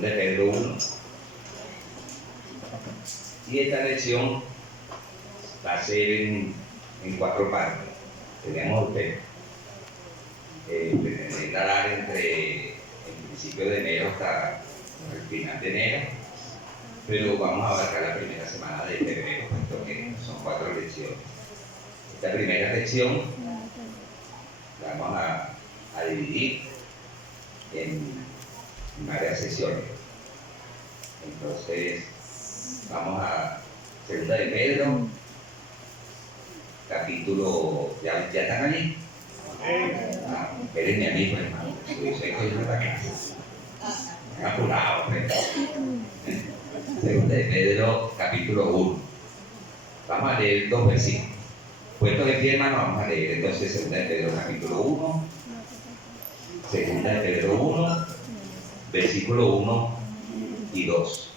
2 de Pedro 1. Y esta lección va a ser en 4 partes. Tenemos que pretender dar entre el principio de enero hasta el final de enero, pero vamos a abarcar la primera semana de febrero, puesto que son 4 lecciones. Esta primera lección la vamos a dividir en varias sesiones. Entonces, vamos a 2 de Pedro, capítulo, ¿ya están allí? Espérenme a mí, pues, hermano, soy seco y no la casa. Me han apurado, pues. 2 de Pedro, capítulo 1. Vamos a leer 2 versículos. Puesto de pie, hermano, vamos a leer entonces 2 de Pedro, capítulo 1. 2 de Pedro 1, versículo 1 y 2.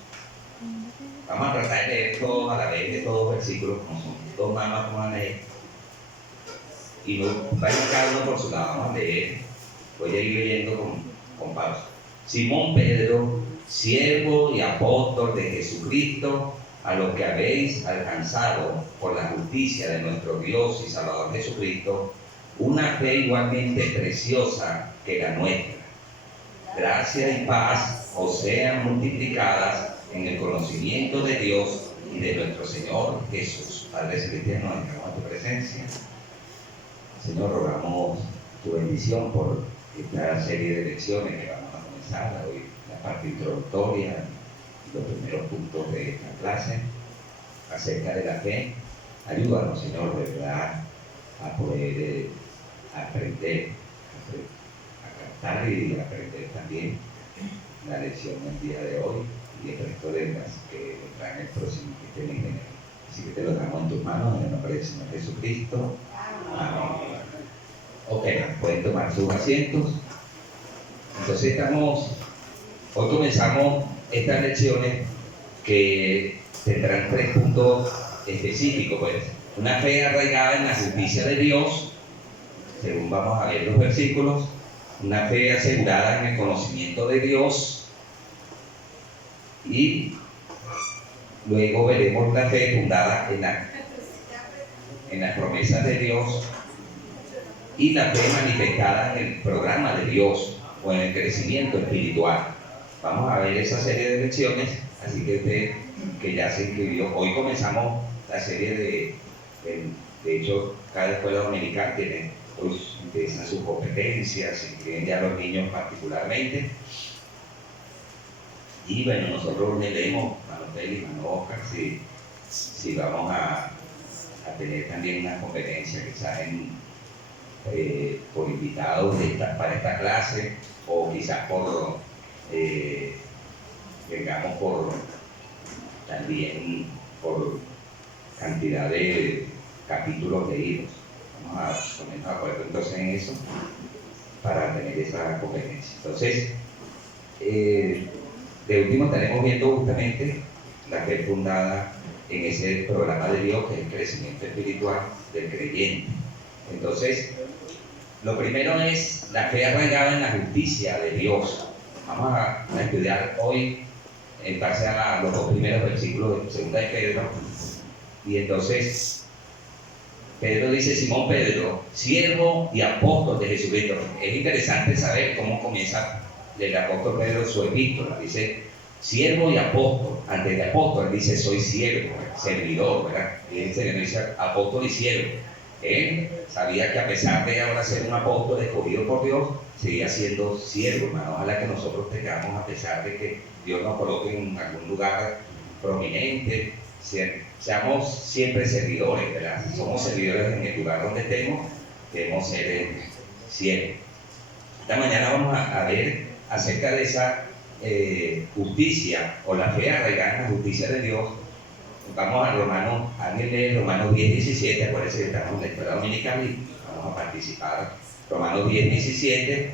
Vamos a tratar de leer todos a la vez, de todos los versículos, como son 2 más como van a leer. Y no vayan cada uno por su lado, vamos a leer. Voy a ir leyendo con pausa. Simón Pedro, siervo y apóstol de Jesucristo, a los que habéis alcanzado por la justicia de nuestro Dios y Salvador Jesucristo, una fe igualmente preciosa que la nuestra. Gracia y paz os sean multiplicadas en el conocimiento de Dios y de nuestro Señor Jesús. Padre Celestial, nos entramos a tu presencia. Señor, rogamos tu bendición por esta serie de lecciones que vamos a comenzar hoy, la parte introductoria, los primeros puntos de esta clase acerca de la fe. Ayúdanos, Señor, de verdad, a poder aprender, a captar y aprender también la lección del día de hoy y el resto de las que vendrán el próximo que estén en enero. Así que te lo damos en tus manos, en el nombre del Señor Jesucristo. Amén. Ok, pueden tomar sus asientos. Entonces hoy comenzamos estas lecciones que tendrán 3 puntos específicos, pues. Una fe arraigada en la justicia de Dios, según vamos a ver los versículos. Una fe asegurada en el conocimiento de Dios. Y luego veremos la fe fundada en las promesas de Dios. Y la fe manifestada en el programa de Dios o en el crecimiento espiritual. Vamos a ver esa serie de lecciones, así que usted que ya se inscribió, hoy comenzamos la serie de hecho, cada escuela dominical tiene, pues, empiezan sus competencias, se inscriben ya los niños particularmente. Y bueno, nosotros le leemos a los Félix, a los Oscar, si vamos a tener también una competencia quizás por invitados para esta clase, o quizás vengamos también por cantidad de capítulos leídos. Vamos a ponernos de acuerdo entonces en eso para tener esa competencia. Entonces, de último estaremos viendo justamente la fe fundada en ese programa de Dios, que es el crecimiento espiritual del creyente. Entonces, lo primero es la fe arraigada en la justicia de Dios. Vamos a estudiar hoy en base a los 2 primeros versículos de 2 de Pedro. Y entonces, Pedro dice: Simón Pedro, siervo y apóstol de Jesucristo. Es interesante saber cómo comienza el apóstol Pedro su epístola. Dice: siervo y apóstol. Antes de apóstol dice: soy siervo, servidor, ¿verdad? Y se le dice apóstol y siervo. Él sabía que a pesar de ahora ser un apóstol escogido por Dios, seguía siendo siervo, hermano. Ojalá que nosotros tengamos, a pesar de que Dios nos coloque en algún lugar prominente, seamos siempre servidores, ¿verdad? Somos servidores en el lugar donde estemos, debemos ser siervos. Esta mañana vamos a ver acerca de esa justicia o la fe arraigada en la justicia de Dios. Vamos a Romanos 10, 17, acuérdense que estamos en la escuela dominical y vamos a participar. Romanos 10, 17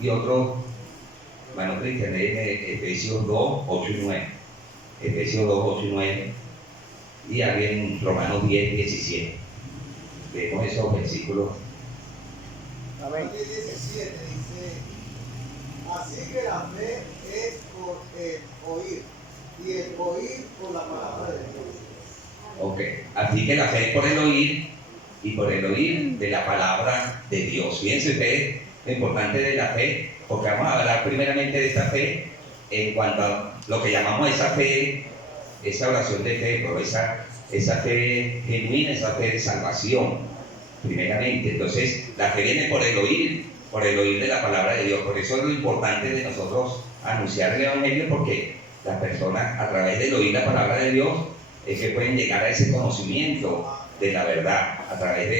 y otro, hermano Cristian, lee Efesios 2, 8 y 9. Efesios 2, 8 y 9 y alguien Romanos 10, 17. Vemos esos versículos. Amén. 17 dice: así que la fe es oír por la palabra de Dios. Ok, así que la fe es por el oír y por el oír de la palabra de Dios. Fíjense ustedes lo importante de la fe, porque vamos a hablar primeramente de esta fe en cuanto a lo que llamamos esa fe, esa oración de fe, pero esa fe genuina, esa fe de salvación, primeramente. Entonces, la fe viene por el oír de la palabra de Dios. Por eso es lo importante de nosotros anunciar el Evangelio, porque las personas, a través del oír la palabra de Dios, es que pueden llegar a ese conocimiento de la verdad, a través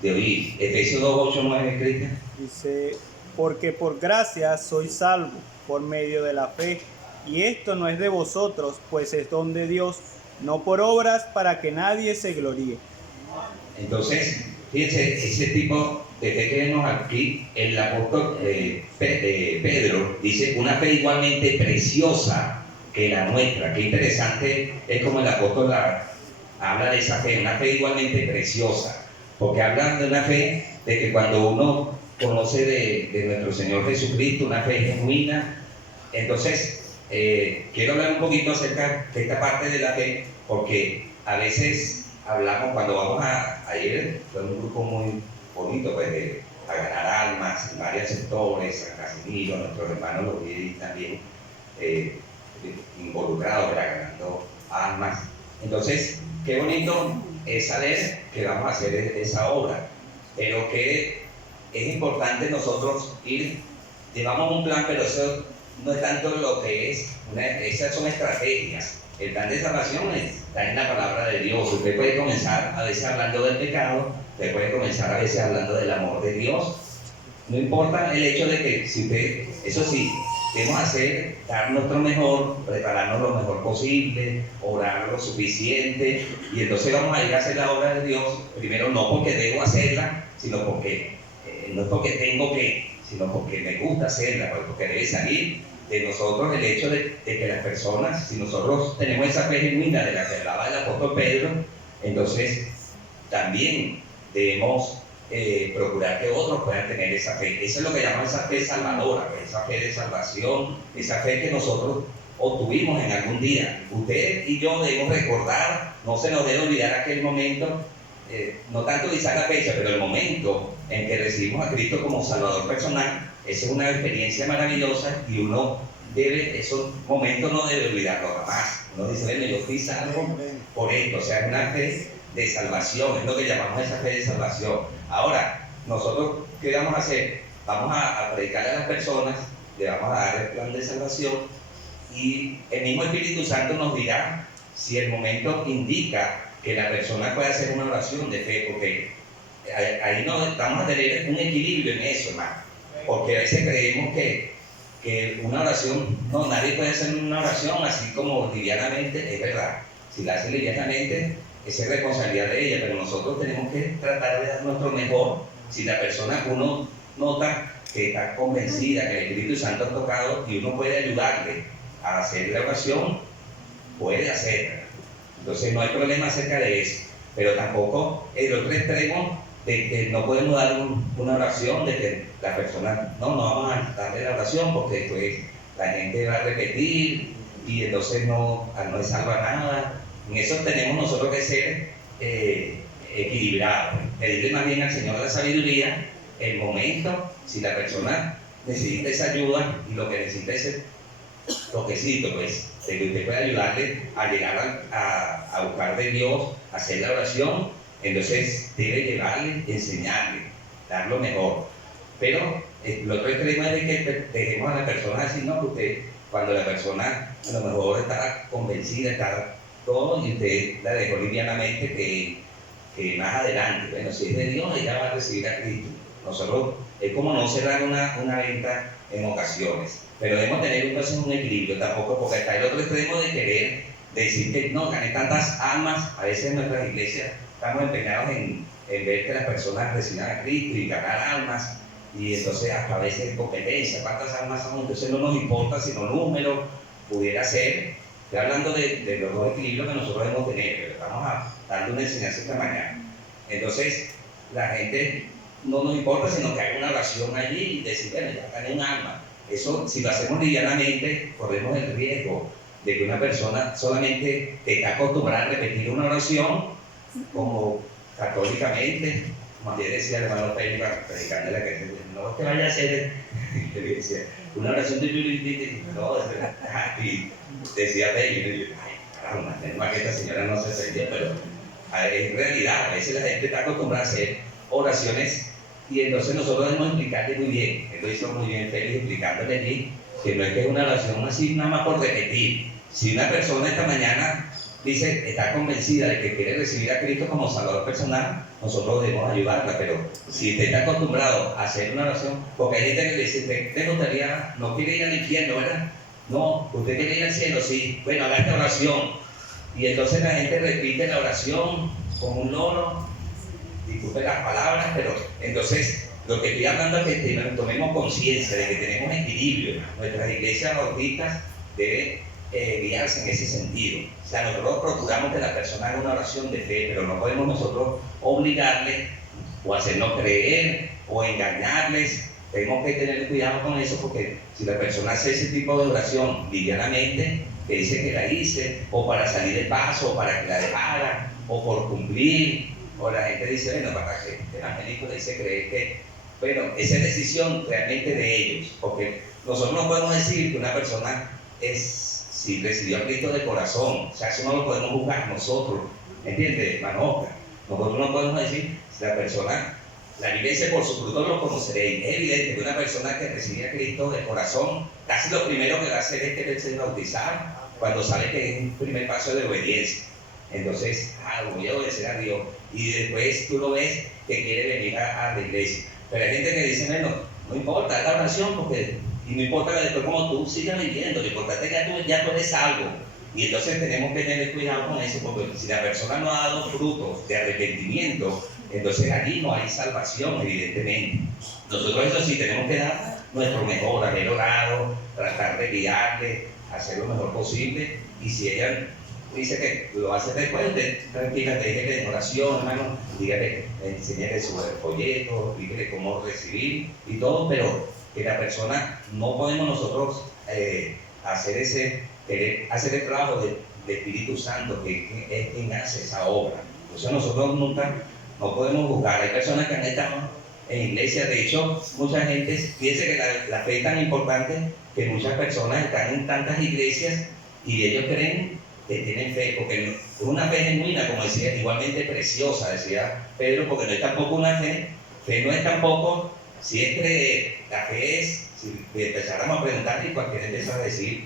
de oír. Efesios 2, 8, 9, Cristian. Dice, porque por gracia sois salvos por medio de la fe, y esto no es de vosotros, pues es don de Dios, no por obras para que nadie se gloríe. Entonces, fíjense, ese tipo de fe que vemos aquí, el apóstol Pedro dice, una fe igualmente preciosa que la nuestra. Qué interesante es como el apóstol habla de esa fe, una fe igualmente preciosa, porque habla de una fe de que cuando uno conoce de nuestro Señor Jesucristo, una fe genuina. Entonces, quiero hablar un poquito acerca de esta parte de la fe, porque a veces hablamos cuando vamos ayer fue un grupo muy bonito, pues, a ganar almas en varios sectores, San Casimiro, nuestros hermanos los vi también involucrados, ganando almas. Entonces, qué bonito es saber que vamos a hacer esa obra, pero que es importante nosotros llevamos un plan, pero eso no es tanto lo que es, esas son estrategias. El plan de salvación está en la palabra de Dios. Usted puede comenzar a veces hablando del pecado, usted puede comenzar a veces hablando del amor de Dios. No importa el hecho de que, si usted, eso sí, debemos dar nuestro mejor, prepararnos lo mejor posible, orar lo suficiente, y entonces vamos a ir a hacer la obra de Dios, primero no porque debo hacerla, sino porque, no es porque tengo que, sino porque me gusta hacerla, porque debe salir de nosotros el hecho de que las personas, si nosotros tenemos esa fe genuina de la que hablaba el apóstol Pedro, entonces también debemos procurar que otros puedan tener esa fe. Eso es lo que llamamos esa fe salvadora, esa fe de salvación, esa fe que nosotros obtuvimos en algún día. Usted y yo debemos recordar, no se nos debe olvidar aquel momento, no tanto quizá la fecha, pero el momento en que recibimos a Cristo como Salvador personal. Esa es una experiencia maravillosa y uno esos momentos no debe olvidarlos jamás. Uno dice, bueno, yo fui salvo por esto, o sea, es una fe de salvación, es lo que llamamos esa fe de salvación. Ahora, nosotros, ¿qué vamos a hacer? Vamos a predicar a las personas, le vamos a dar el plan de salvación, y el mismo Espíritu Santo nos dirá si el momento indica que la persona puede hacer una oración de fe, porque ahí vamos a tener un equilibrio en eso, hermano, porque a veces creemos que una oración, no, nadie puede hacer una oración así como livianamente, es verdad, si la hace livianamente, esa es responsabilidad de ella, pero nosotros tenemos que tratar de dar nuestro mejor. Si la persona, uno nota que está convencida, que el Espíritu Santo ha tocado y uno puede ayudarle a hacer la oración, puede hacerla. Entonces no hay problema acerca de eso, pero tampoco el otro extremo de que no podemos dar una oración, de que la persona, no vamos a darle la oración porque después la gente va a repetir y entonces no es salva nada. En eso tenemos nosotros que ser equilibrados, pedirle más bien al Señor la sabiduría, el momento, si la persona necesita esa ayuda y lo que necesita es el toquecito, pues, de que usted pueda ayudarle a llegar a buscar de Dios, a hacer la oración, entonces debe llevarle, enseñarle, dar lo mejor. Pero el otro extremo es de que dejemos a la persona así, no, que usted, cuando la persona a lo mejor está convencida, está todo, y usted la dejó livianamente que más adelante, bueno, si es de Dios, ella va a recibir a Cristo. Nosotros, es como no cerrar una venta en ocasiones, pero debemos tener entonces un equilibrio, tampoco, porque está el otro extremo de querer decir que no, gané tantas almas. A veces en nuestras iglesias estamos empeñados en ver que las personas reciban a Cristo y ganar almas, y entonces hasta a veces en competencia, ¿cuántas almas son? Entonces no nos importa si los números pudiera ser. Estoy hablando de los dos equilibrios que nosotros debemos tener, pero estamos dando una enseñanza esta mañana. Entonces, la gente no nos importa, sino que hay una oración allí y decir, bueno, ya gané un alma. Eso, si lo hacemos livianamente, corremos el riesgo de que una persona solamente está acostumbrada a repetir una oración como católicamente, como ayer decía el hermano Pedro, predicando la que no es que vaya a ser, le decía, una oración de no, y decía Pedro, y yo, ay, caramba, menos mal que esta señora no se ofendió, pero en realidad a veces la gente está acostumbrada a hacer oraciones y entonces nosotros debemos explicarle muy bien. Él lo hizo muy bien Félix explicándole allí que no es que es una oración así nada más por repetir. Si una persona esta mañana dice, está convencida de que quiere recibir a Cristo como Salvador personal, nosotros debemos ayudarla, pero si usted está acostumbrado a hacer una oración, porque hay gente que le dice, ¿te gustaría, no quiere ir al infierno, verdad? No, usted quiere ir al cielo, sí, bueno, haga esta oración. Y entonces la gente repite la oración como un loro, disculpe las palabras, pero entonces lo que estoy hablando es que tomemos conciencia de que tenemos equilibrio. Nuestras iglesias bautistas deben guiarse en ese sentido. O sea, nosotros procuramos que la persona haga una oración de fe, pero no podemos nosotros obligarle o hacernos creer o engañarles. Tenemos que tener cuidado con eso, porque si la persona hace ese tipo de oración livianamente, que dice que la hice, o para salir del paso, o para que la dejara, o por cumplir, o la gente dice, bueno, para que el evangelista le dice creer que, bueno, esa es decisión realmente de ellos, porque nosotros no podemos decir que una persona si recibió a Cristo de corazón, o sea, eso no lo podemos juzgar nosotros, ¿entiendes, hermano Oscar? Nosotros no podemos decir si la persona, la Biblia dice, por su fruto lo conoceréis. Es evidente que una persona que recibe a Cristo de corazón, casi lo primero que va a hacer es quererse bautizar, cuando sabe que es un primer paso de obediencia. Entonces, voy a obedecer a Dios. Y después tú lo ves que quiere venir a la iglesia. Pero hay gente que dice, bueno, no importa la oración, porque, y no importa después como tú sigas viviendo, lo importante es que ya tú eres algo. Y entonces tenemos que tener cuidado con eso, porque si la persona no ha dado frutos de arrepentimiento, entonces allí no hay salvación, evidentemente. Nosotros eso sí, tenemos que dar nuestro mejor, haber orado, tratar de guiarle, hacer lo mejor posible. Y si ella dice que lo hace después, tranquila, te dije que en oración, hermano, dígale, enseñale su folleto, dígale cómo recibir y todo, pero que la persona, no podemos nosotros hacer el trabajo del Espíritu Santo, que es quien hace esa obra. Entonces nosotros nunca no podemos juzgar. Hay personas que han estado en iglesias, de hecho, mucha gente piensa que la fe es tan importante que muchas personas están en tantas iglesias y ellos creen que tienen fe, porque es una fe genuina, como decía, igualmente preciosa, decía Pedro, porque no es tampoco una fe no es tampoco, si es creer, la fe es, si empezáramos a preguntar y cualquiera empieza a decir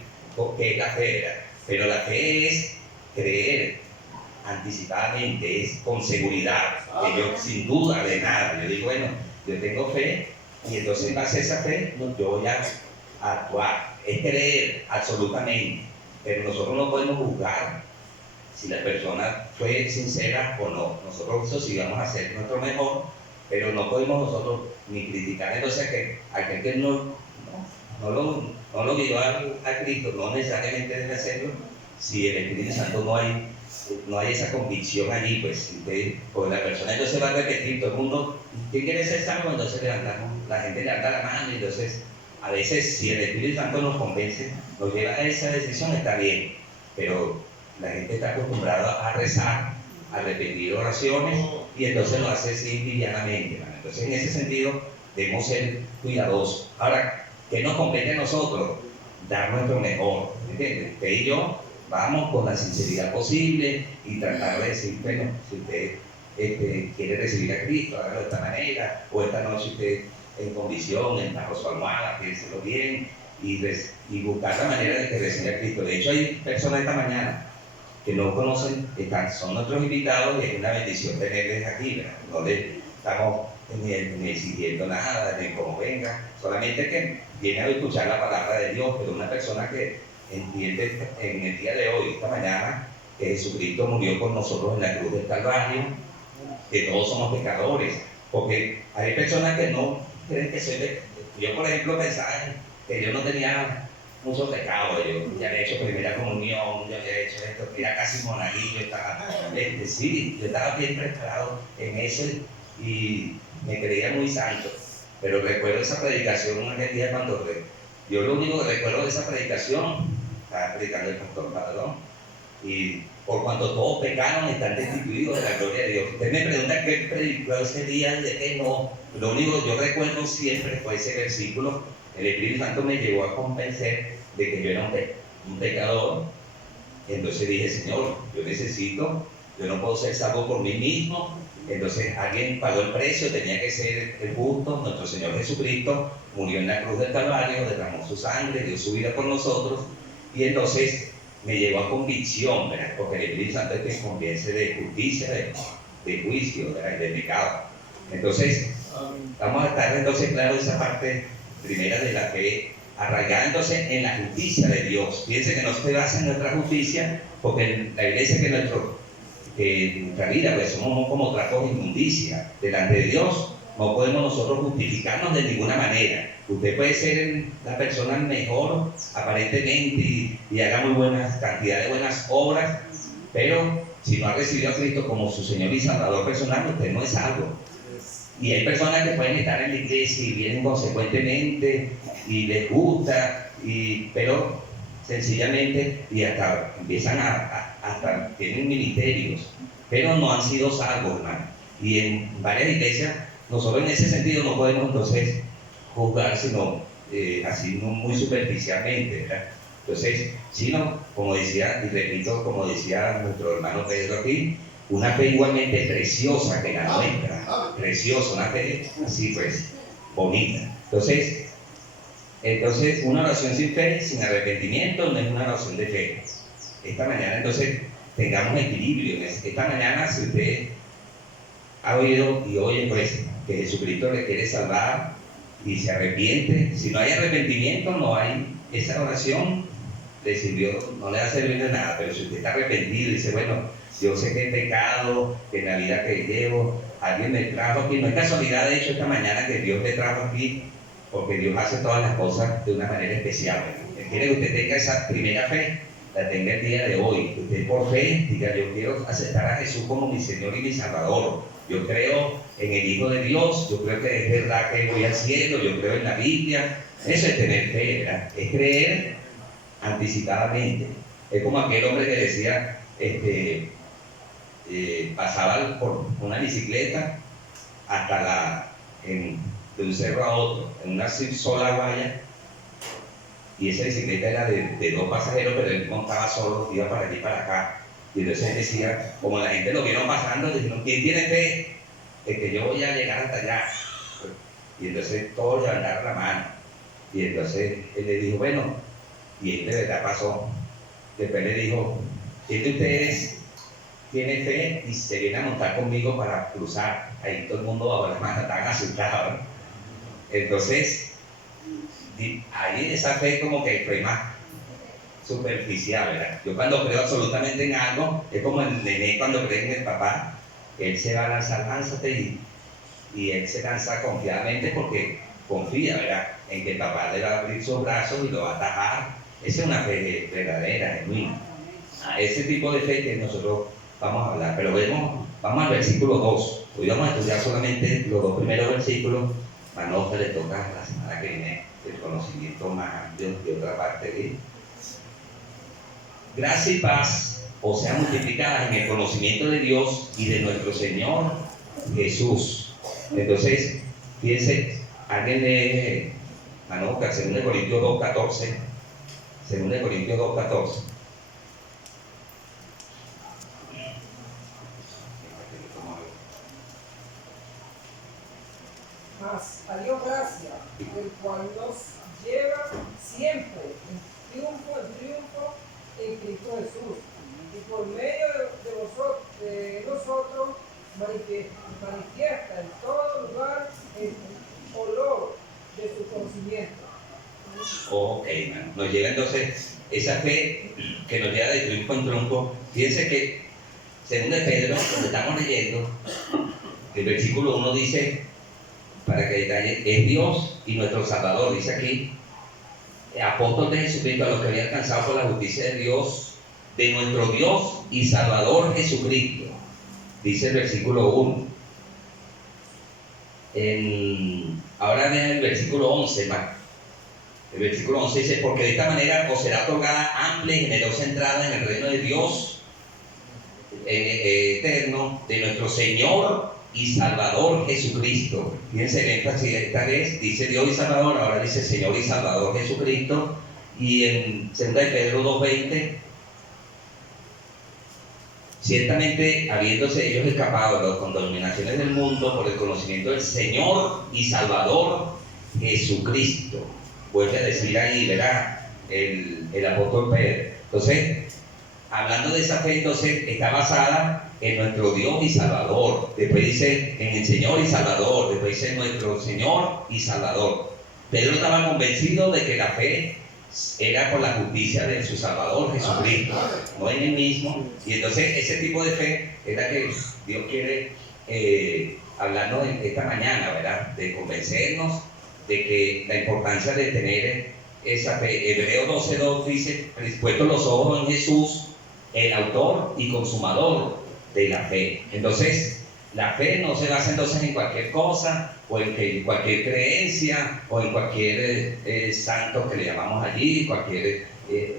qué es la fe, ¿verdad? Pero la fe es creer anticipadamente, es con seguridad, que yo sin duda de nada, yo digo, bueno, yo tengo fe y entonces en base a esa fe yo voy a actuar, es creer absolutamente, pero nosotros no podemos juzgar si la persona fue sincera o no. Nosotros eso sí vamos a hacer nuestro mejor, pero no podemos nosotros ni criticar entonces que aquel que no lo guió a Cristo, no necesariamente debe hacerlo si el Espíritu Santo no hay esa convicción allí, pues porque la persona entonces va a repetir, todo el mundo, ¿quién quiere ser salvo? Entonces la gente levanta la mano y entonces a veces si el Espíritu Santo nos convence, nos lleva a esa decisión, está bien, pero la gente está acostumbrada a rezar, a repetir oraciones y entonces lo hace así livianamente, ¿no? Entonces en ese sentido debemos ser cuidadosos. Ahora, ¿qué nos compete a nosotros? Dar nuestro mejor, ¿entiendes? Usted y yo vamos con la sinceridad posible y tratar de decir, bueno, si usted quiere recibir a Cristo, hágalo de esta manera, o esta noche usted en condición, en bajo su almohada, piénselo bien y buscar la manera de que reciba a Cristo. De hecho, hay personas esta mañana que no conocen, son nuestros invitados y es una bendición tenerles aquí, ¿verdad? No les estamos ni exigiendo nada, ni como venga, solamente que viene a escuchar la palabra de Dios, pero una persona que entiende en el día de hoy, esta mañana, que Jesucristo murió por nosotros en la cruz del Calvario, que todos somos pecadores, porque hay personas que no creen que yo por ejemplo pensaba que yo no tenía mucho pecado, yo ya había hecho primera comunión, ya había hecho esto, era casi monaguillo, sí, yo estaba bien preparado en eso y me creía muy santo, pero recuerdo esa predicación aquel día cuando yo lo único que recuerdo de esa predicación está predicando el pastor Padrón. Y por cuanto todos pecaron, están destituidos de la gloria de Dios. Usted me pregunta qué predicó ese día, de qué no. Lo único que yo recuerdo siempre fue ese versículo. El Espíritu Santo me llevó a convencer de que yo era un pecador. Entonces dije, Señor, yo no puedo ser salvo por mí mismo. Entonces alguien pagó el precio, tenía que ser el justo. Nuestro Señor Jesucristo murió en la cruz del Calvario, derramó su sangre, dio su vida por nosotros. Y entonces me llevó a convicción, ¿verdad? Porque el Espíritu Santo es que convence de justicia, de juicio, ¿verdad? Y de pecado. Entonces, vamos a estar entonces claro esa parte primera de la fe, arraigándose en la justicia de Dios. Fíjense que no se basa en nuestra justicia, porque la iglesia que nuestra vida, pues somos como trapos de inmundicia. Delante de Dios no podemos nosotros justificarnos de ninguna manera. Usted puede ser la persona mejor aparentemente y haga muy buenas cantidad de buenas obras, pero si no ha recibido a Cristo como su Señor y Salvador personal, usted no es salvo. Y hay personas que pueden estar en la iglesia y vienen consecuentemente y les gusta, pero sencillamente y hasta empiezan hasta tienen ministerios, pero no han sido salvos, hermano. Y en varias iglesias, nosotros en ese sentido no podemos entonces juzgar, sino así no muy superficialmente, ¿verdad? Entonces, sino, como decía, y repito, como decía nuestro hermano Pedro aquí, una fe igualmente preciosa que la nuestra, preciosa, una fe así pues, bonita. Entonces, una oración sin fe, sin arrepentimiento, no es una oración de fe. Esta mañana, entonces, tengamos equilibrio. Esta mañana, si usted ha oído y oye, pues, que Jesucristo le quiere salvar y se arrepiente, si no hay arrepentimiento, no hay esa oración, le sirvió, no le va a servir de nada. Pero si usted está arrepentido y dice, bueno, yo sé que he pecado, que en la vida que llevo, alguien me trajo aquí, no es casualidad, de hecho, esta mañana que Dios le trajo aquí, porque Dios hace todas las cosas de una manera especial. Él quiere que usted tenga esa primera fe, la tenga el día de hoy. Usted por fe diga, yo quiero aceptar a Jesús como mi Señor y mi Salvador. Yo creo en el Hijo de Dios, yo creo que es verdad que voy al cielo, yo creo en la Biblia. Eso es tener fe, ¿verdad? Es creer anticipadamente. Es como aquel hombre que decía, pasaba por una bicicleta hasta de un cerro a otro, en una sola valla, y esa bicicleta era de dos pasajeros, pero él montaba solo, iba para aquí y para acá. Y entonces él decía, como la gente lo vieron pasando, dijeron, ¿quién tiene fe? Es que yo voy a llegar hasta allá. Y entonces todos levantaron la mano. Y entonces él le dijo, bueno, y él de verdad pasó. Después le dijo, ¿quién de ustedes tiene fe y se viene a montar conmigo para cruzar? Ahí todo el mundo bajo las manos, estaban asustados, ¿no? Entonces, ahí esa fe como que fue más superficial, ¿verdad? Yo cuando creo absolutamente en algo, es como el nené cuando cree en el papá, él se va a lanzar, lánzate, y él se lanza confiadamente porque confía, ¿verdad? En que el papá le va a abrir sus brazos y lo va a atajar. Esa es una fe verdadera, genuina. A ese tipo de fe que nosotros vamos a hablar, pero vamos al versículo 2. Hoy vamos a estudiar solamente los dos primeros versículos, a no que le toca la semana que viene el conocimiento más amplio de otra parte de gracia y paz, o sea, multiplicadas en el conocimiento de Dios y de nuestro Señor Jesús. Entonces, fíjense, alguien lee Manoca, 2 Corintios 2:14. 2 Corintios 2:14. Mas a Dios gracia, el cual nos lleva siempre en triunfo en triunfo en Cristo Jesús, y por medio de nosotros manifiesta en todo lugar el olor de su conocimiento. Ok, man. Nos llega entonces esa fe que nos lleva de triunfo en triunfo. Fíjense que, según de Pedro, donde estamos leyendo, el versículo 1 dice, para que detalle, es Dios y nuestro Salvador, dice aquí, apóstol de Jesucristo, a los que habían alcanzado por la justicia de Dios, de nuestro Dios y Salvador Jesucristo, dice el versículo 1. Ahora vean el versículo 11 más. El versículo 11 dice, porque de esta manera os será otorgada amplia y generosa entrada en el reino de Dios eterno, de nuestro Señor y Salvador Jesucristo. Fíjense el énfasis, esta vez dice Dios y Salvador, ahora dice Señor y Salvador Jesucristo. Y en 2 de Pedro 2:20, ciertamente habiéndose ellos escapado de las contaminaciones del mundo por el conocimiento del Señor y Salvador Jesucristo. Vuelve a decir ahí, ¿verdad? El apóstol Pedro. Entonces, hablando de esa fe, entonces está basada en nuestro Dios y Salvador. Después dice en el Señor y Salvador. Después dice nuestro Señor y Salvador. Pedro estaba convencido de que la fe era por la justicia de su Salvador Jesucristo, no en él mismo. Y entonces ese tipo de fe es la que Dios quiere hablarnos esta mañana, ¿verdad? De convencernos de que la importancia de tener esa fe. Hebreo 12:2 dice, puestos los ojos en Jesús, el autor y consumador de la fe. Entonces, la fe no se basa entonces en cualquier cosa, o en cualquier creencia, o en cualquier santo que le llamamos allí, cualquier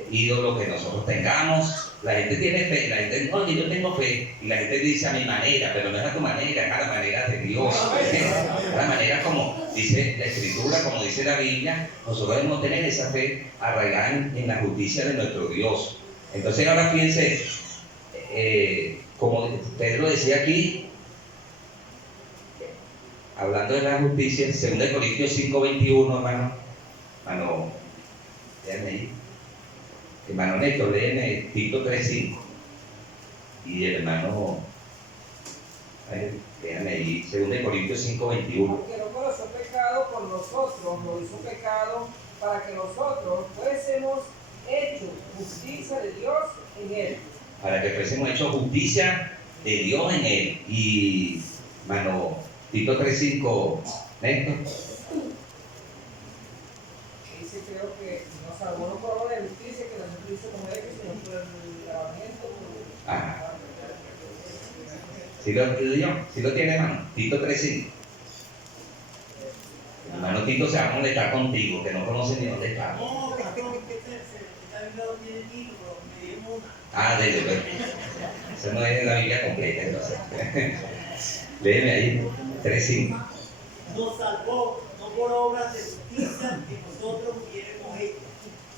ídolo que nosotros tengamos. La gente tiene fe, la gente, no, yo tengo fe, y la gente dice a mi manera, pero no es a tu manera, es a la manera de Dios. Es la manera como dice la Escritura, como dice la Biblia. Nosotros debemos tener esa fe arraigada en la justicia de nuestro Dios. Entonces ahora fíjense, como Pedro decía aquí, hablando de la justicia, 2 Corintios 5:21, hermano, léanme ahí. Hermano Néstor, léeme Tito 3:5. Y el hermano, léanme ahí, 2 Corintios 5:21. Porque no conoció pecado por nosotros, lo hizo pecado para que nosotros fuésemos hechos justicia de Dios en él. Para que fuésemos hechos justicia de Dios en él. Y, hermano, Tito 3:5, Néstor. Dice, creo que nos salvó no por obra de justicia, que nos hizo como hecho, sino por el lavamiento. Ah. ¿Sí lo tiene, hermano? Tito 3:5. Hermano Tito se va a molestar contigo, que no conoce ni dónde está. No, pastor, que está viendo tiene título, me dio una. Ah, desde luego. Eso no es la Biblia completa, entonces. Léeme ahí, 3:5. Nos salvó, no por obras de justicia que nosotros hubiéramos hecho,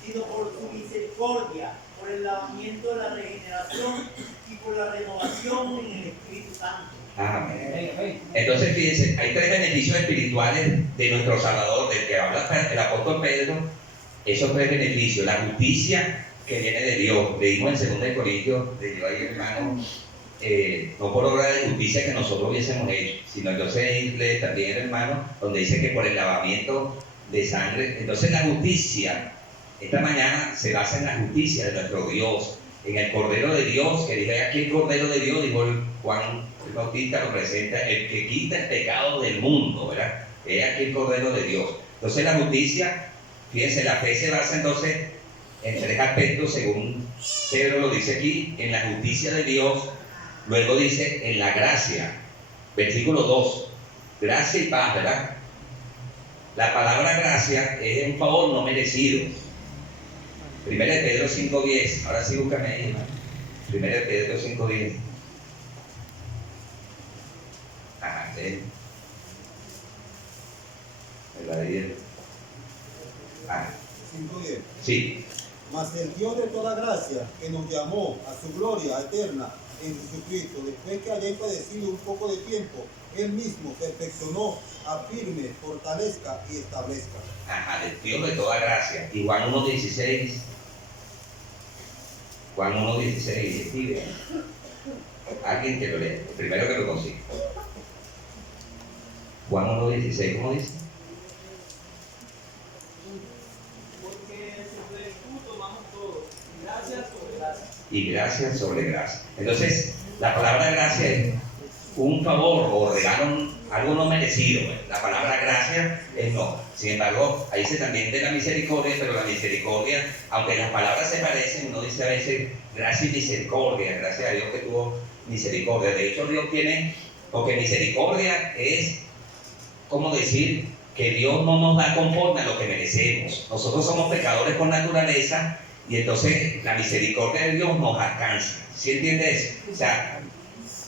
sino por su misericordia, por el lavamiento de la regeneración y por la renovación en el Espíritu Santo. Amén. Entonces, fíjense, hay 3 beneficios espirituales de nuestro Salvador, del que habla el apóstol Pedro. Esos 3 beneficios: la justicia que viene de Dios. Leímos en 2 Corintios, de Dios ahí, hermano, no por obra de justicia que nosotros hubiésemos hecho, sino entonces lee también, hermano, donde dice que por el lavamiento de sangre. Entonces la justicia, esta mañana se basa en la justicia de nuestro Dios, en el Cordero de Dios, que dice aquí el Cordero de Dios, dijo Juan el Bautista, lo presenta, el que quita el pecado del mundo, ¿verdad? Es aquí el Cordero de Dios. Entonces la justicia, fíjense, la fe se basa entonces en 3 aspectos, según Pedro lo dice aquí: en la justicia de Dios. Luego dice en la gracia, versículo 2, gracia y paz, ¿verdad? La palabra gracia es un favor no merecido. 1 de Pedro 5:10, ahora sí búscame ahí, hermano. 1 de Pedro 5:10. Ajá, sí. Ah, 5:10. sí. Mas el Dios de toda gracia, que nos llamó a su gloria eterna en Jesucristo, después que hayáis padecido un poco de tiempo, Él mismo perfeccionó, afirme, fortalezca y establezca. Ajá, el Dios de toda gracia. Y Juan 1:16. Juan 1:16, escribe. Alguien que lo lea, el primero que lo consiga. Juan 1:16, ¿cómo dice? Porque sobre el fruto vamos todos, gracias sobre gracia. Y gracia sobre gracia. Entonces, la palabra gracia es un favor o regalo, algo no merecido. La palabra gracia es no. Sin embargo, ahí dice también de la misericordia, pero la misericordia, aunque las palabras se parecen, uno dice a veces gracia y misericordia, gracias a Dios que tuvo misericordia. De hecho, Dios tiene, porque misericordia es como decir que Dios no nos da conforme a lo que merecemos. Nosotros somos pecadores por naturaleza y entonces la misericordia de Dios nos alcanza. ¿Sí entiendes eso? O sea,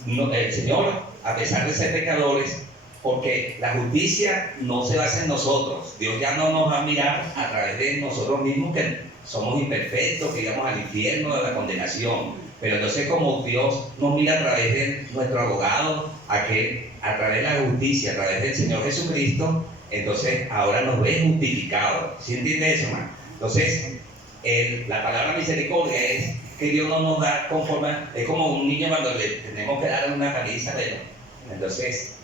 el Señor, a pesar de ser pecadores, porque la justicia no se basa en nosotros. Dios ya no nos va a mirar a través de nosotros mismos, que somos imperfectos, que íbamos al infierno, a la condenación. Pero entonces, como Dios nos mira a través de nuestro abogado, a través de la justicia, a través del Señor Jesucristo, entonces ahora nos ve justificados. ¿Sí entiende eso, hermano? Entonces, la palabra misericordia es que Dios no nos da conforme. Es como un niño cuando le tenemos que dar una paliza, bueno, entonces,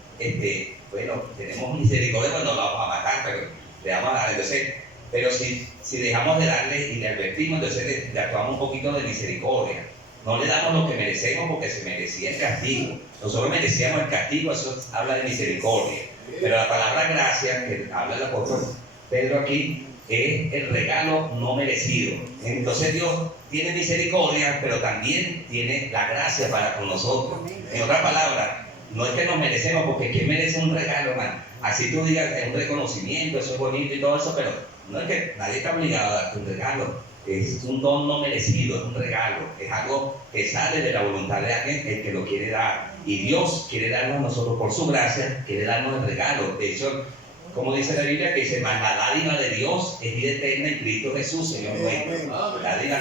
bueno, tenemos misericordia cuando lo vamos a matar, pero le vamos a dar. Entonces, pero si dejamos de darle y le advertimos, entonces le actuamos un poquito de misericordia. No le damos lo que merecemos porque se merecía el castigo. Nosotros merecíamos el castigo, eso habla de misericordia. Pero la palabra gracia, que habla el apóstol Pedro aquí, es el regalo no merecido. Entonces Dios tiene misericordia, pero también tiene la gracia para con nosotros. En otras palabras, no es que nos merecemos, porque ¿quién merece un regalo, hermano? Así tú digas, es un reconocimiento, eso es bonito y todo eso, pero no es que nadie está obligado a darte un regalo. Es un don no merecido, es un regalo, es algo que sale de la voluntad de alguien, el que lo quiere dar. Y Dios quiere darnos a nosotros por su gracia, quiere darnos el regalo. De hecho, como dice la Biblia, que dice, más la dádiva de Dios es vida eterna en Cristo Jesús, Señor nuestro. La dádiva,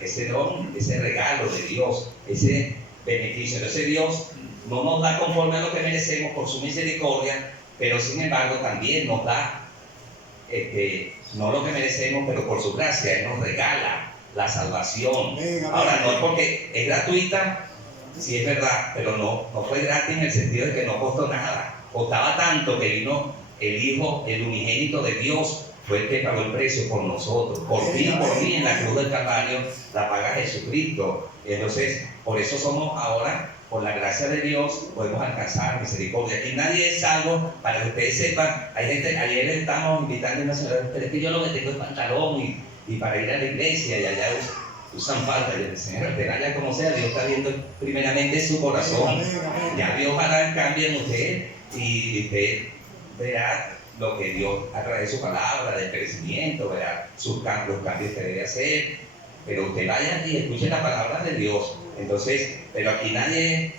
ese don, ese regalo de Dios, ese beneficio. Entonces Dios no nos da conforme a lo que merecemos por su misericordia, pero sin embargo también nos da no lo que merecemos, pero por su gracia Él nos regala la salvación. Ahora, no es porque es gratuita, sí es verdad, pero no fue gratis en el sentido de que no costó nada. Costaba tanto que vino el Hijo, el unigénito de Dios, fue el que pagó el precio por nosotros. Por ti y por mí en la cruz del Calvario la paga Jesucristo. Entonces, por eso somos ahora, por la gracia de Dios, podemos alcanzar misericordia. Aquí nadie es salvo, para que ustedes sepan. Hay gente, ayer estamos invitando a una señora, pero es que yo lo que tengo es pantalón y para ir a la iglesia, y allá usan falta. Y el Señor, allá como sea, Dios está viendo primeramente su corazón. Ya Dios hará el cambio en usted y usted verá lo que Dios, a través de su palabra, del crecimiento, verá los cambios que debe hacer. Pero usted vaya y escuche la palabra de Dios. Entonces, pero aquí nadie,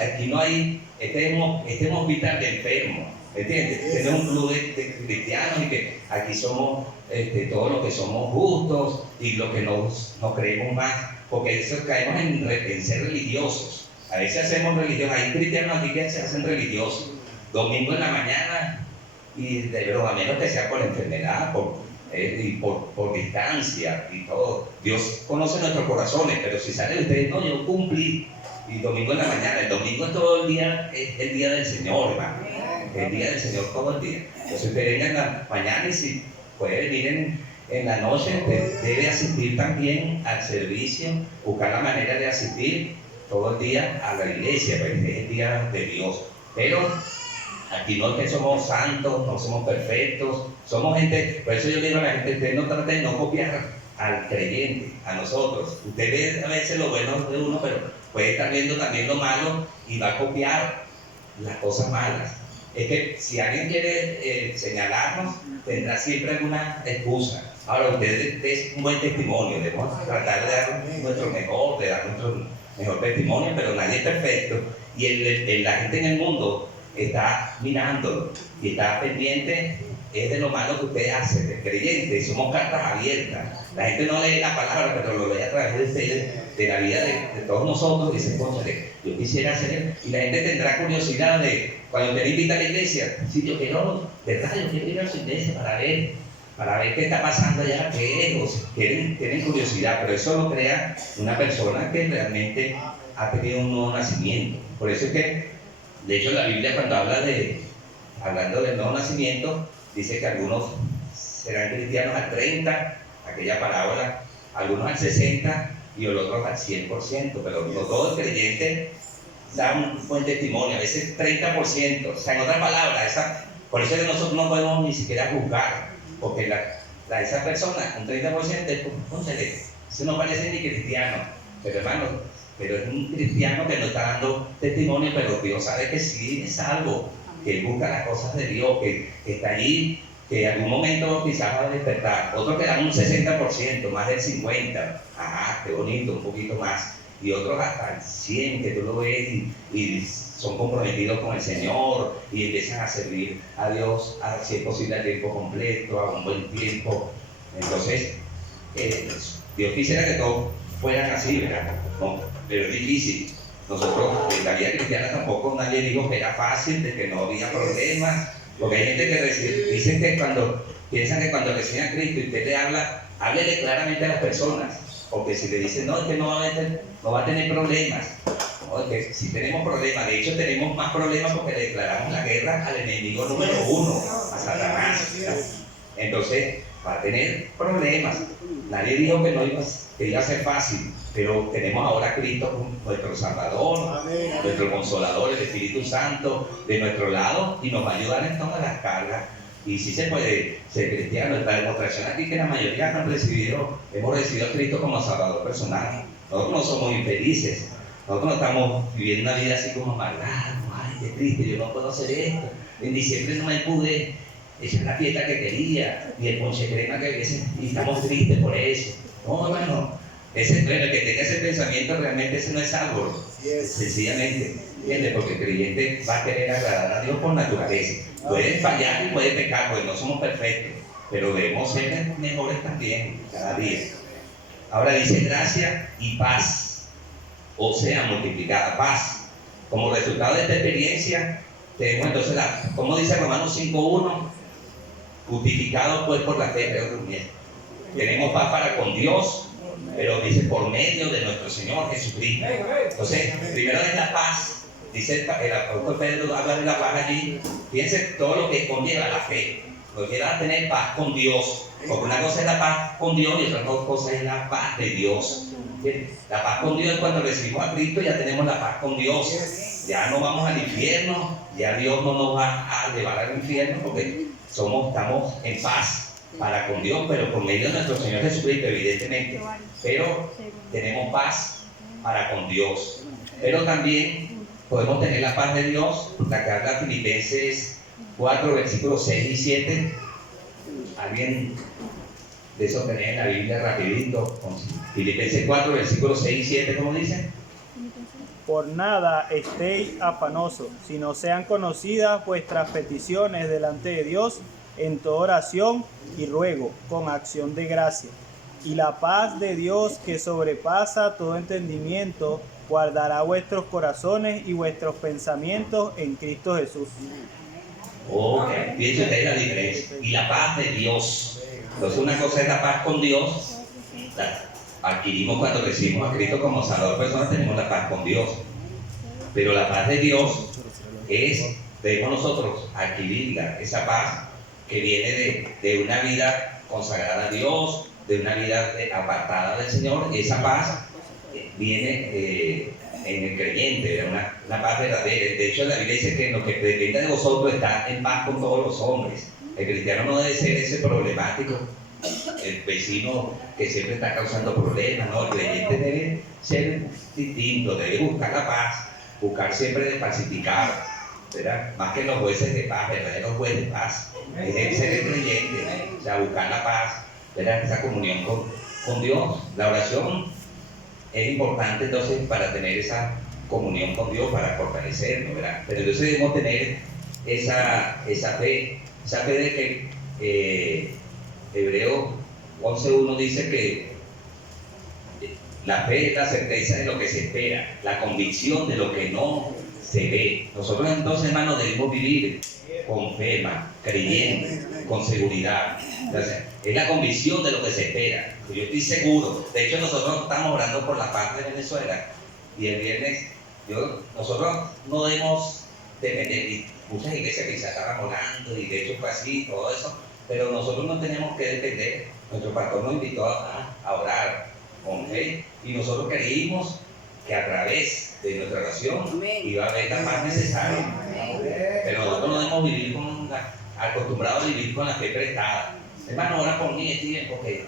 aquí no hay, este es un hospital de enfermos, ¿entiendes? Este es un club de cristianos y que aquí somos todos los que somos justos y los que nos creemos más, porque eso caemos en ser religiosos. A veces hacemos religión, hay cristianos aquí que se hacen religiosos, domingo en la mañana, y de verdad, a menos que sea por enfermedad, y por distancia y todo. Dios conoce nuestros corazones, pero si sale ustedes, no, yo cumplí, y domingo en la mañana, el domingo es todo el día, es el día del Señor, hermano, el día del Señor todo el día. Entonces usted venga en la mañana y si puede venir en la noche, debe asistir también al servicio, buscar la manera de asistir todo el día a la iglesia, porque es el día de Dios. Pero aquí no es que somos santos, no somos perfectos, somos gente. Por eso yo digo a la gente, usted no trate de no copiar al creyente, a nosotros. Usted ve a veces lo bueno de uno, pero puede estar viendo también lo malo y va a copiar las cosas malas. Es que si alguien quiere señalarnos, tendrá siempre alguna excusa. Ahora, usted es un buen testimonio, debemos tratar de dar nuestro mejor, de dar nuestro mejor testimonio, pero nadie es perfecto. Y la gente en el mundo está mirándolo y está pendiente es de lo malo que usted hace, de creyente. Somos cartas abiertas. La gente no lee la palabra, pero lo lee a través de ustedes, de la vida de todos nosotros. Dice, cónchale, yo quisiera hacer. Y la gente tendrá curiosidad de, cuando usted invita a la iglesia, si yo quiero, ¿verdad? Yo quiero ir a su iglesia para ver qué está pasando allá, qué es. Tienen curiosidad, pero eso lo crea una persona que realmente ha tenido un nuevo nacimiento. Por eso es que, de hecho, la Biblia, cuando hablando del nuevo nacimiento, dice que algunos serán cristianos al 30, aquella parábola, algunos al 60 y los otros al 100%, pero no todo el creyente da un buen testimonio, a veces 30%. O sea, en otras palabras, por eso es que nosotros no podemos ni siquiera juzgar, porque esa persona, un 30%, eso no parece ni cristiano, pero hermano, pero es un cristiano que no está dando testimonio, pero Dios sabe que sí es salvo. que busca las cosas de Dios, que está allí, que en algún momento quizás va a despertar. Otros que dan un 60%, más del 50%, ajá, qué bonito, un poquito más. Y otros hasta el 100%, que tú lo ves y son comprometidos con el Señor y empiezan a servir a Dios, si es posible, a tiempo completo, a un buen tiempo. Entonces, Dios quisiera que todos fueran así, ¿verdad? No, pero es difícil. Nosotros, en la vida cristiana tampoco nadie dijo que era fácil, de que no había problemas, porque hay gente que dicen que piensan que cuando reciben a Cristo y usted le habla, háblele claramente a las personas, porque si le dicen, no, es que no va a tener problemas. No, es que si tenemos problemas, de hecho tenemos más problemas porque le declaramos la guerra al enemigo número 1, a Satanás. Entonces, va a tener problemas. Nadie dijo que iba a ser fácil, pero tenemos ahora a Cristo como nuestro Salvador, nuestro Consolador, el Espíritu Santo de nuestro lado, y nos va a ayudar en todas las cargas. Y sí se puede ser cristiano. Esta demostración aquí que la mayoría hemos recibido a Cristo como Salvador personal. Nosotros no somos infelices. Nosotros no estamos viviendo una vida así como amargada. Ay, qué triste, yo no puedo hacer esto. En diciembre no me pude echar la fiesta que quería, ni el ponche crema que hubiese, y estamos tristes por eso. No, hermano, el que tenga ese pensamiento realmente ese no es algo. Sencillamente, ¿entiendes? Porque el creyente va a querer agradar a Dios por naturaleza. Puede fallar y puede pecar, porque no somos perfectos, pero debemos ser mejores también cada día. Ahora dice gracia y paz, o sea, multiplicada paz. Como resultado de esta experiencia, tenemos entonces, como dice Romanos 5:1, justificados pues por la fe, pero tenemos paz para con Dios, pero dice por medio de nuestro Señor Jesucristo. Entonces, primero es la paz. Dice el apóstol Pedro, habla de la paz allí. Fíjense todo lo que conlleva la fe. Nos lleva a tener paz con Dios. Porque una cosa es la paz con Dios y otra cosa es la paz de Dios. La paz con Dios es cuando recibimos a Cristo, ya tenemos la paz con Dios. Ya no vamos al infierno, ya Dios no nos va a llevar al infierno porque estamos en paz para con Dios, pero por medio de nuestro Señor Jesucristo, evidentemente. Pero tenemos paz para con Dios. Pero también podemos tener la paz de Dios, la carta Filipenses 4, versículos 6 y 7. Alguien de eso tenés en la Biblia rapidito. Filipenses 4, versículos 6 y 7, ¿cómo dice? Por nada estéis afanosos, sino sean conocidas vuestras peticiones delante de Dios en toda oración y ruego, con acción de gracia. Y la paz de Dios, que sobrepasa todo entendimiento, guardará vuestros corazones y vuestros pensamientos en Cristo Jesús. Ok, fíjense ustedes la diferencia. Y la paz de Dios. Entonces una cosa es la paz con Dios. La adquirimos cuando recibimos a Cristo como Salvador personal, tenemos la paz con Dios. Pero la paz de Dios debemos nosotros adquirirla, esa paz que viene de una vida consagrada a Dios, de una vida apartada del Señor. Esa paz viene en el creyente, una paz verdadera. De hecho, la Biblia dice que lo que dependa de vosotros está en paz con todos los hombres. El cristiano no debe ser ese problemático, el vecino que siempre está causando problemas, ¿no? El creyente debe ser distinto, debe buscar la paz, buscar siempre de pacificar, ¿verdad? Más que los jueces de paz, verdaderos jueces de paz, es ser el creyente, o sea, buscar la paz, ¿verdad? Esa comunión con Dios. La oración es importante entonces para tener esa comunión con Dios, para fortalecernos, ¿verdad? Pero entonces debemos tener esa fe de que Hebreo 11:1 dice que la fe es la certeza de lo que se espera, la convicción de lo que no se ve. Nosotros entonces, hermanos, debemos vivir con fe, hermano, creyendo, con seguridad. Entonces, es la convicción de lo que se espera. Yo estoy seguro. De hecho, nosotros estamos orando por la paz de Venezuela. Y el viernes, nosotros no debemos depender. Muchas iglesias quizás estaban orando, y de hecho fue así, todo eso. Pero nosotros no tenemos que depender. Nuestro pastor nos invitó a orar con fe. Y nosotros creímos que a través de nuestra oración iba a haber la paz necesaria. Pero nosotros no debemos vivir acostumbrados a vivir con la fe prestada. Hermano, ora por mí, Steven, porque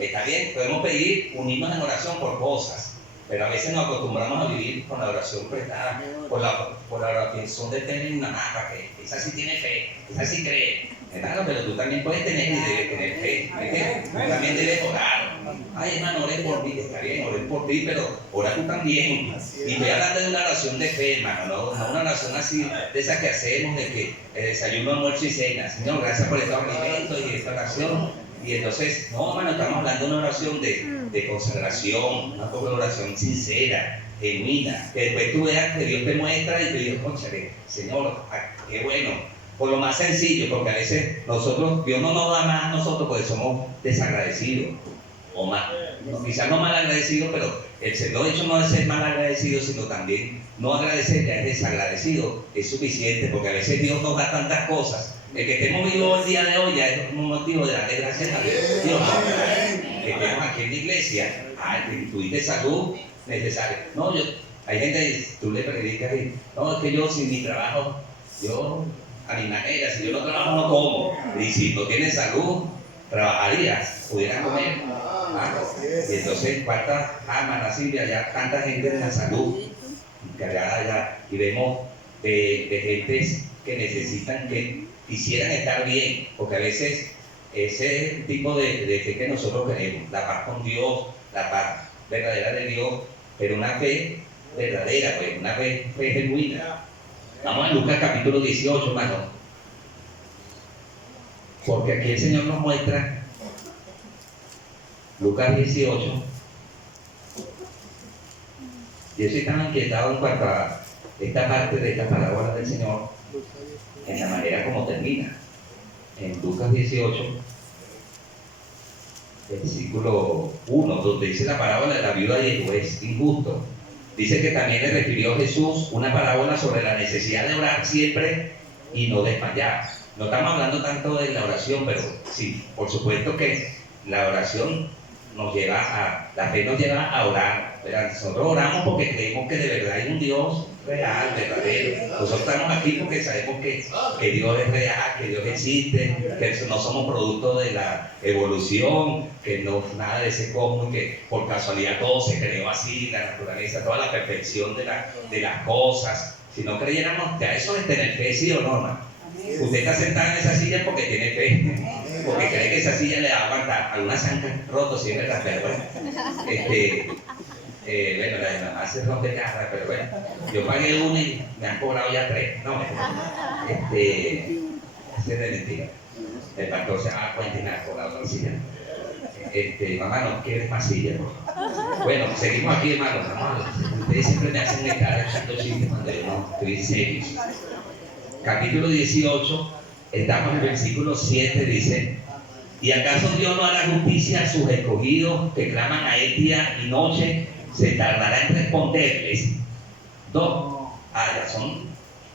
está bien, podemos pedir, unirnos en oración por cosas, Pero a veces nos acostumbramos a vivir con la oración prestada, por la oración de tener una mata, que esa sí tiene fe, esa sí cree. Hermano, pero tú también puedes tener y debes tener fe. ¿Ves? Tú también debes orar. Ay, hermano, oré por mí, está bien, oré por ti, pero ora tú también. Y estoy hablando de una oración de fe, hermano, no una oración así, de esas que hacemos, de que desayuno, almuerzo y cena. Señor, gracias por estos alimentos y esta oración. Y entonces, no, hermano, estamos hablando de una oración de consagración, una oración sincera, genuina, que después tú veas que Dios te muestra y tú dices, cónchale, Señor, qué bueno. Por lo más sencillo, porque a veces Dios no nos da más a nosotros porque somos desagradecidos, o más, quizás no mal agradecidos, pero el hecho no es ser mal agradecido, sino también no agradecer, ya es desagradecido, es suficiente, porque a veces Dios nos da tantas cosas. El que estemos vivos el día de hoy ya es un motivo de darle gracias a Dios. Que estemos aquí en la iglesia, que tuviste salud necesaria. No, hay gente que tú le predicas y, no, es que yo sin mi trabajo, yo a mi manera, si yo no trabajo no como. Y si no tienes salud, trabajarías, pudieras comer. Y entonces, ¿cuántas amas la Silvia? Ya tanta gente en la salud, y vemos de gentes que necesitan, que quisieran estar bien, porque a veces ese es el tipo de fe que nosotros queremos, la paz con Dios, la paz verdadera de Dios, pero una fe verdadera, pues, una fe genuina. Vamos a Lucas capítulo 18, hermano. Porque aquí el Señor nos muestra, Lucas 18. Yo estoy tan inquietado en cuanto a esta parte de esta parábola del Señor, en la manera como termina. En Lucas 18, versículo 1, donde dice la parábola de la viuda y el juez injusto. Dice que también le refirió Jesús una parábola sobre la necesidad de orar siempre y no desmayar. No estamos hablando tanto de la oración, pero sí, por supuesto que la oración la fe nos lleva a orar, ¿verdad? Nosotros oramos porque creemos que de verdad hay un Dios real, verdadero. Nosotros estamos aquí porque sabemos que Dios es real, que Dios existe, que no somos producto de la evolución, que no nada de ese cosmos, que por casualidad todo se creó así, la naturaleza, toda la perfección de las cosas. Si no creyéramos, ya eso es tener fe, ¿sí o no, hermano? Usted está sentado en esa silla porque tiene fe, porque cree que esa silla le va a aguantar. Algunas se han roto siempre las, pero bueno. Bueno, la de mamá se rompe caja, pero bueno. Yo pagué una y me han cobrado ya 3. No, es de mentira. El pastor se va a dar cuenta y me ha cobrado la silla. Mamá, no quieres más silla, por favor. Bueno, seguimos aquí, hermanos. Ustedes siempre me hacen estar echando chistes cuando yo no estoy serio. Capítulo 18, estamos en el versículo 7, dice: ¿Y acaso Dios no hará justicia a sus escogidos que claman a él día y noche? ¿Se tardará en responderles? 2. Ya son,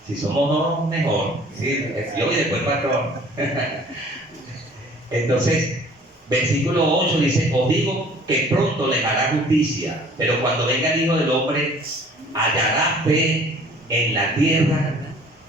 si somos 2, mejor. ¿Sí? Yo y después patrón. Entonces, versículo 8 dice: os digo que pronto les hará justicia, pero cuando venga el Hijo del Hombre, ¿hallará fe en la tierra?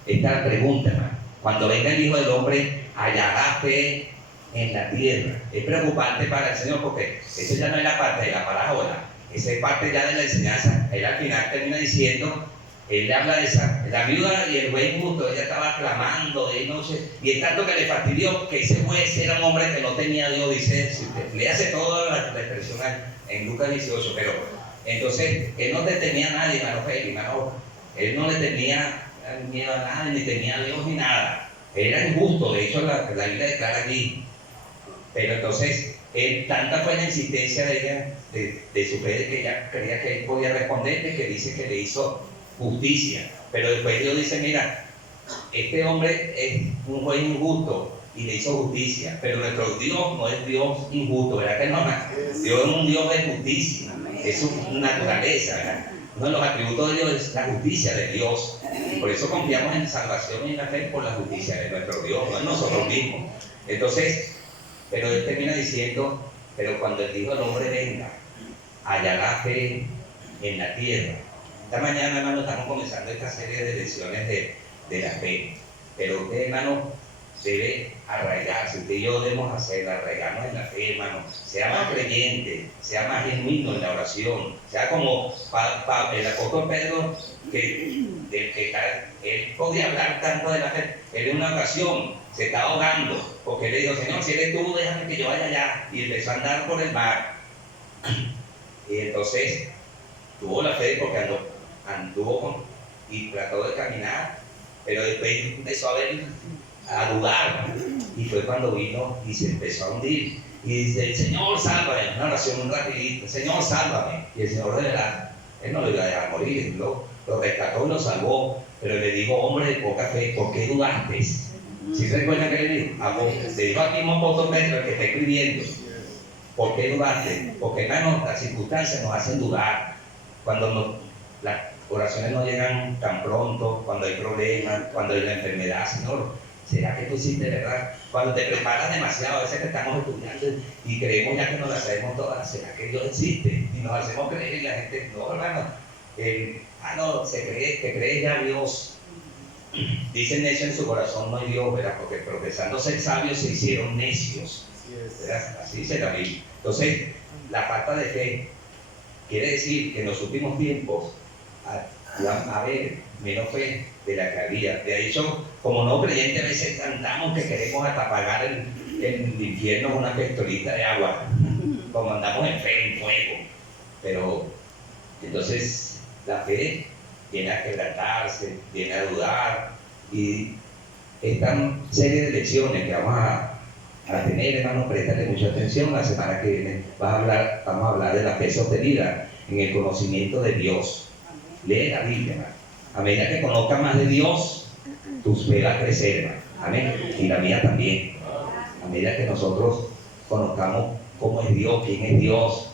Esta es la pregunta, hermano. Cuando venga el Hijo del Hombre, ¿hallará fe en la tierra? Es preocupante para el Señor porque eso ya no es la parte de la parábola, esa es parte ya de la enseñanza. Él al final termina diciendo, él le habla de la viuda y el juez injusto, ella estaba clamando de noche, y es tanto que le fastidió que ese juez era un hombre que no tenía a Dios, dice, le hace toda la expresión en Lucas 18, pero entonces él no le temía a nadie, hermano Félix, hermano, él no le tenía miedo a nada, ni tenía a Dios ni nada. Era injusto, de hecho la Biblia declara aquí. Pero entonces, tanta fue la insistencia de ella, de su fe, de que ella creía que él podía responderle, que dice que le hizo justicia. Pero después Dios dice, mira, este hombre es un juez injusto y le hizo justicia, pero nuestro Dios no es Dios injusto, ¿verdad que no? Dios es un Dios de justicia, es su naturaleza, ¿verdad? Uno de los atributos de Dios es la justicia de Dios. Y por eso confiamos en salvación y en la fe por la justicia de nuestro Dios, no en nosotros mismos. Entonces, pero él termina diciendo, pero cuando el Hijo del Hombre venga, hallará fe en la tierra. Esta mañana, hermano, estamos comenzando esta serie de lecciones de la fe. Pero usted, hermano, debe arraigarse. Usted y yo debemos hacer, arraigarnos en la fe, hermano. Sea más creyente, sea más genuino en la oración. Sea como el apóstol Pedro, él podía hablar tanto de la fe. Él en una ocasión se estaba ahogando, porque le dijo: Señor, si eres tú, déjame que yo vaya allá. Y empezó a andar por el mar. Y entonces tuvo la fe porque anduvo y trató de caminar, pero después empezó a dudar, y fue cuando vino y se empezó a hundir y dice: Señor, sálvame. Una oración muy rapidita: Señor, sálvame. Y el Señor, de verdad, él no lo iba a dejar morir, lo rescató y lo salvó, pero le dijo: hombre de poca fe, ¿por qué dudaste? ¿Sí se recuerdan que le dijo? Le dijo al mismo apóstol Pedro, el que está escribiendo: ¿por qué dudaste? Porque, hermano, las circunstancias nos hacen dudar. Cuando las oraciones no llegan tan pronto, cuando hay problemas, cuando hay una enfermedad. Señor, ¿será que tú hiciste verdad? Cuando te preparas demasiado, a veces que estamos estudiando y creemos ya que nos las sabemos todas, ¿será que Dios existe? Y nos hacemos creer, y la gente: no, hermano, no, te crees ya Dios. Dicen necio en su corazón, no hay Dios, ¿verdad? Porque profesando ser sabios se hicieron necios, ¿verdad? Así dice la Biblia. Entonces, la falta de fe quiere decir que en los últimos tiempos va a haber menos fe de la que había. De hecho, como no creyentes, a veces cantamos que queremos hasta pagar el infierno con una pistolita de agua, como andamos en fe, en fuego. Pero entonces la fe viene a quebrantarse, viene a dudar, y esta serie de lecciones que vamos a tener, hermanos, préstale mucha atención. La semana que viene vamos a hablar de la fe sostenida en el conocimiento de Dios. Lee la Biblia, hermano. A medida que conozcas más de Dios, tu fe va a crecer, hermano. Amén. Y la mía también. A medida que nosotros conozcamos cómo es Dios, quién es Dios,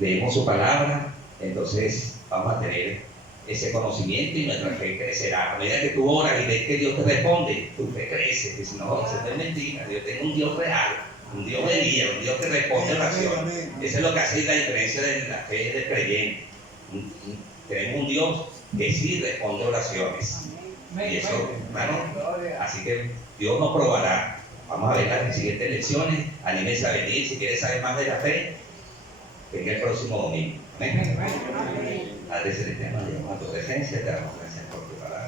leemos su palabra, entonces vamos a tener ese conocimiento y nuestra fe crecerá. A medida que tú oras y ves que Dios te responde, tu fe crece. Dices: no, eso no es mentira. Dios tiene un Dios real, un Dios de vida, un Dios que responde a oración. Eso es lo que hace la diferencia de la fe del creyente. Tenemos un Dios que sí responde oraciones. Y eso, hermano, así que Dios nos probará. Vamos a ver las siguientes lecciones. Anímense a venir. Si quieres saber más de la fe, venga el próximo domingo. Amén. Padre celestial, nos llevamos a tu presencia, te damos gracias por tu palabra.